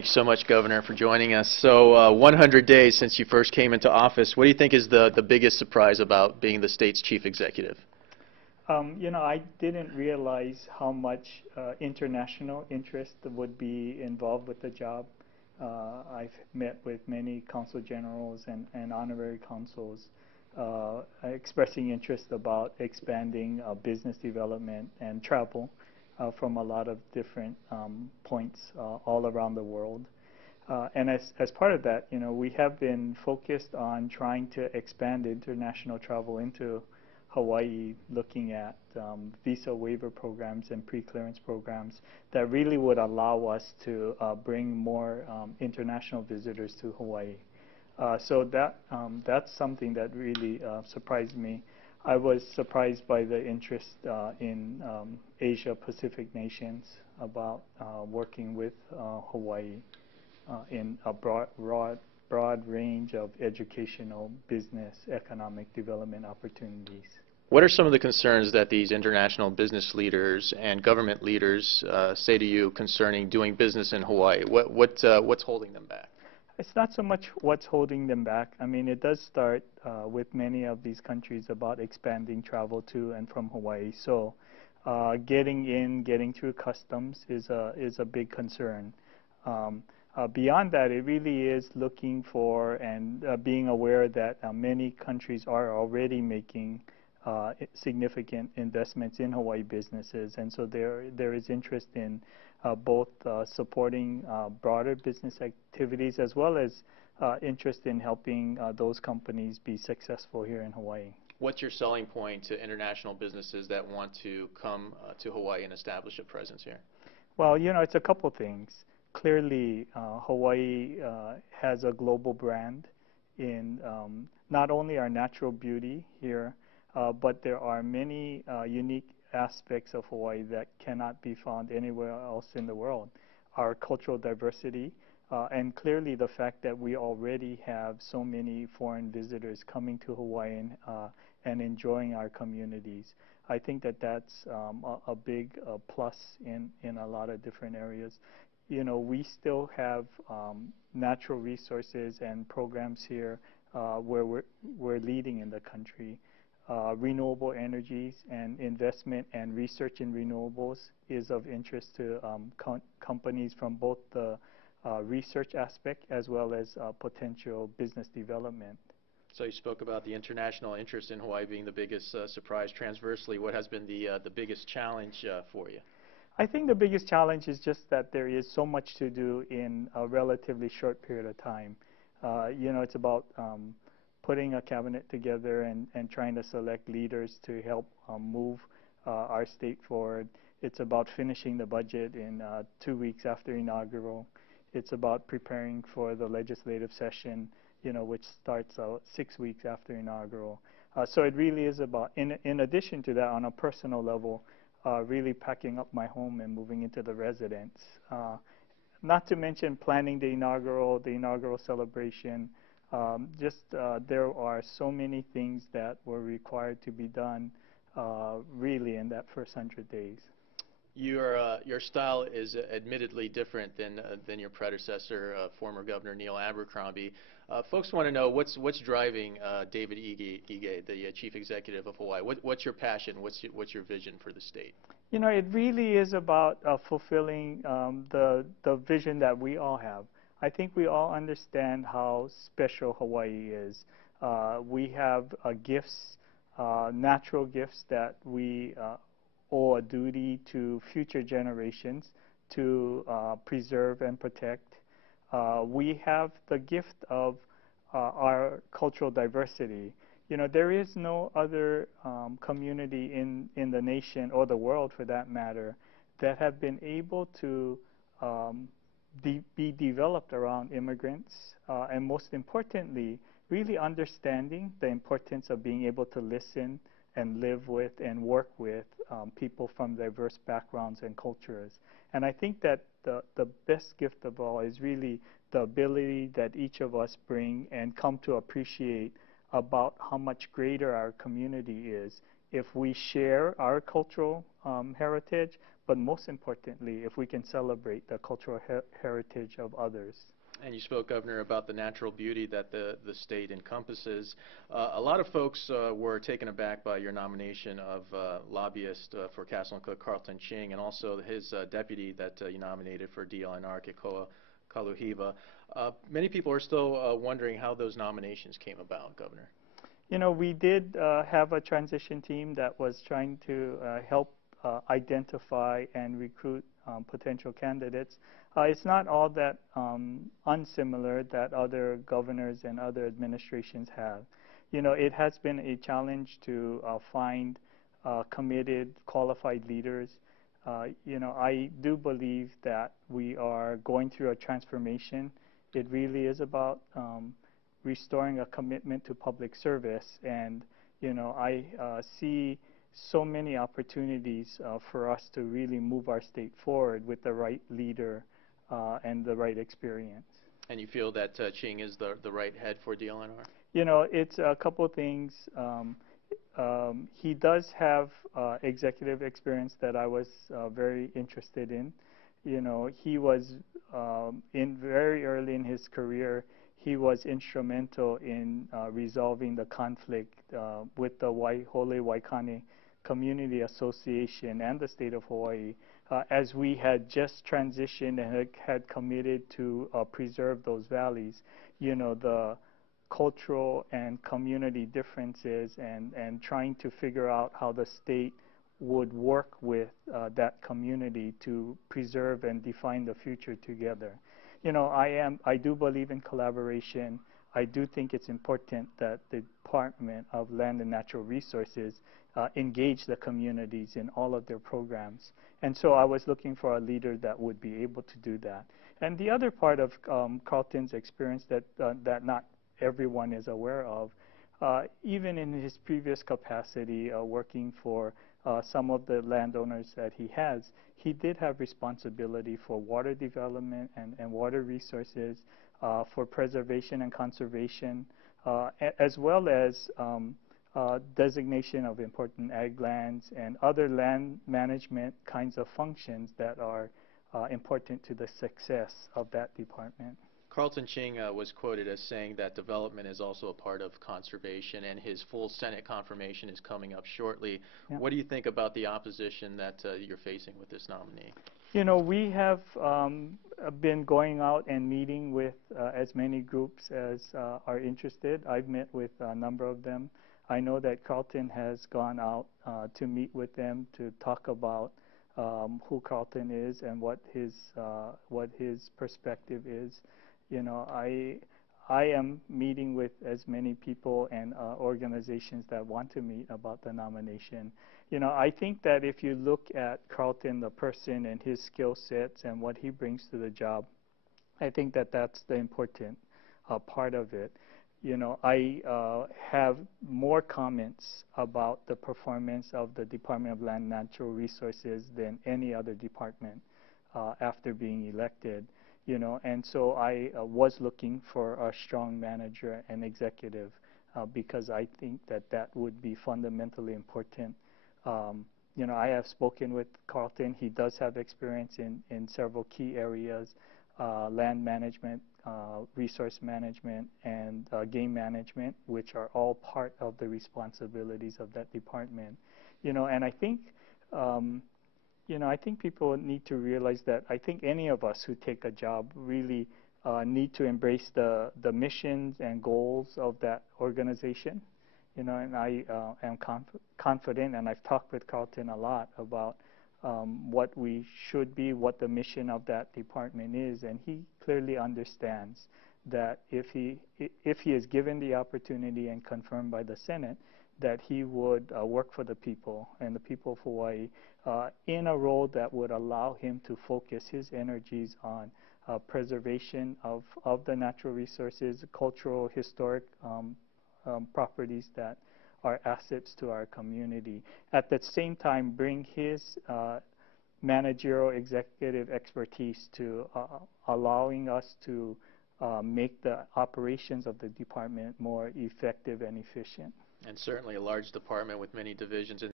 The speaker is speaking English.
Thank you so much, Governor, for joining us. So 100 days since you first came into office, what do you think is the biggest surprise about being the state's chief executive? I didn't realize how much international interest would be involved with the job. I've met with many consul generals and honorary consuls expressing interest about expanding business development and travel from a lot of different points all around the world. And as part of that, we have been focused on trying to expand international travel into Hawaii, looking at visa waiver programs and pre-clearance programs that really would allow us to bring more international visitors to Hawaii. So that's something that really surprised me. I was surprised by the interest in Asia Pacific nations about working with Hawaii in a broad range of educational, business, economic development opportunities. What are some of the concerns that these international business leaders and government leaders say to you concerning doing business in Hawaii? What's holding them back? It's not so much what's holding them back. I mean, it does start with many of these countries about expanding travel to and from Hawaii. So getting through customs is a big concern. Beyond that, it really is looking for and being aware that many countries are already making significant investments in Hawaii businesses, and so there is interest in both supporting broader business activities as well as interest in helping those companies be successful here in Hawaii. What's your selling point to international businesses that want to come to Hawaii and establish a presence here? Well, it's a couple things. Clearly, Hawaii has a global brand in not only our natural beauty here, but there are many unique aspects of Hawaii that cannot be found anywhere else in the world. Our cultural diversity, and clearly the fact that we already have so many foreign visitors coming to Hawaii and enjoying our communities. I think that that's a big plus in a lot of different areas. We still have natural resources and programs here where we're leading in the country. Renewable energies and investment and research in renewables is of interest to companies from both the research aspect as well as potential business development. So you spoke about the international interest in Hawaii being the biggest surprise. Transversely, what has been the biggest challenge for you? I think the biggest challenge is just that there is so much to do in a relatively short period of time. It's about putting a cabinet together and trying to select leaders to help move our state forward. It's about finishing the budget in 2 weeks after inaugural. It's about preparing for the legislative session, which starts 6 weeks after inaugural. So it really is about, in addition to that, on a personal level, really packing up my home and moving into the residence. Not to mention planning the inaugural celebration. There are so many things that were required to be done really in that first 100 days. Your style is admittedly different than your predecessor, former Governor Neil Abercrombie. Folks want to know what's driving David Ige, the Chief Executive of Hawaii. What's your passion? What's your vision for the state? It really is about fulfilling the vision that we all have. I think we all understand how special Hawaii is. We have gifts, natural gifts that we owe a duty to future generations to preserve and protect. We have the gift of our cultural diversity. There is no other community in the nation or the world, for that matter, that have been able to be developed around immigrants, and most importantly, really understanding the importance of being able to listen and live with and work with people from diverse backgrounds and cultures. And I think that the best gift of all is really the ability that each of us bring and come to appreciate about how much greater our community is if we share our cultural heritage, but most importantly, if we can celebrate the cultural heritage of others. And you spoke, Governor, about the natural beauty that the state encompasses. A lot of folks were taken aback by your nomination of lobbyist for Castle and Cooke, Carlton Ching, and also his deputy that you nominated for DLNR, Kekoa Kaluhiva. Many people are still wondering how those nominations came about, Governor. You know, we did have a transition team that was trying to help identify and recruit potential candidates. It's not all that unsimilar that other governors and other administrations have. You know, it has been a challenge to find committed, qualified leaders. You know, I do believe that we are going through a transformation. It really is about restoring a commitment to public service, and you know, I see so many opportunities for us to really move our state forward with the right leader and the right experience. And you feel that Ching is the right head for DLNR? You know, it's a couple things. He does have executive experience that I was very interested in. You know, he was very early in his career, he was instrumental in resolving the conflict with the Waiahole Waikane Community Association and the state of Hawaii as we had just transitioned and had committed to preserve those valleys. You know, the cultural and community differences and trying to figure out how the state would work with that community to preserve and define the future together. You know, I do believe in collaboration. I do think it's important that the Department of Land and Natural Resources engage the communities in all of their programs. And so I was looking for a leader that would be able to do that. And the other part of Carlton's experience that not everyone is aware of, even in his previous capacity working for some of the landowners that he has, he did have responsibility for water development and water resources, for preservation and conservation, as well as designation of important ag lands and other land management kinds of functions that are important to the success of that department. Carlton Ching was quoted as saying that development is also a part of conservation, and his full Senate confirmation is coming up shortly. Yeah. What do you think about the opposition that you're facing with this nominee? You know, we have been going out and meeting with as many groups as are interested. I've met with a number of them. I know that Carlton has gone out to meet with them to talk about who Carlton is and what his perspective is. You know, I am meeting with as many people and organizations that want to meet about the nomination. You know, I think that if you look at Carlton, the person, and his skill sets and what he brings to the job, I think that that's the important part of it. You know, I have more comments about the performance of the Department of Land and Natural Resources than any other department after being elected. You know, and so I was looking for a strong manager and executive because I think that that would be fundamentally important. You know, I have spoken with Carlton. He does have experience in several key areas, land management, resource management, and game management, which are all part of the responsibilities of that department. You know, and I think you know, I think people need to realize that I think any of us who take a job really need to embrace the missions and goals of that organization. You know, and I am confident, and I've talked with Carlton a lot about what we should be, what the mission of that department is, and he clearly understands that if he is given the opportunity and confirmed by the Senate, that he would work for the people and the people of Hawaii in a role that would allow him to focus his energies on preservation of the natural resources, cultural, historic properties that are assets to our community. At the same time, bring his managerial executive expertise to allowing us to make the operations of the department more effective and efficient. And certainly a large department with many divisions.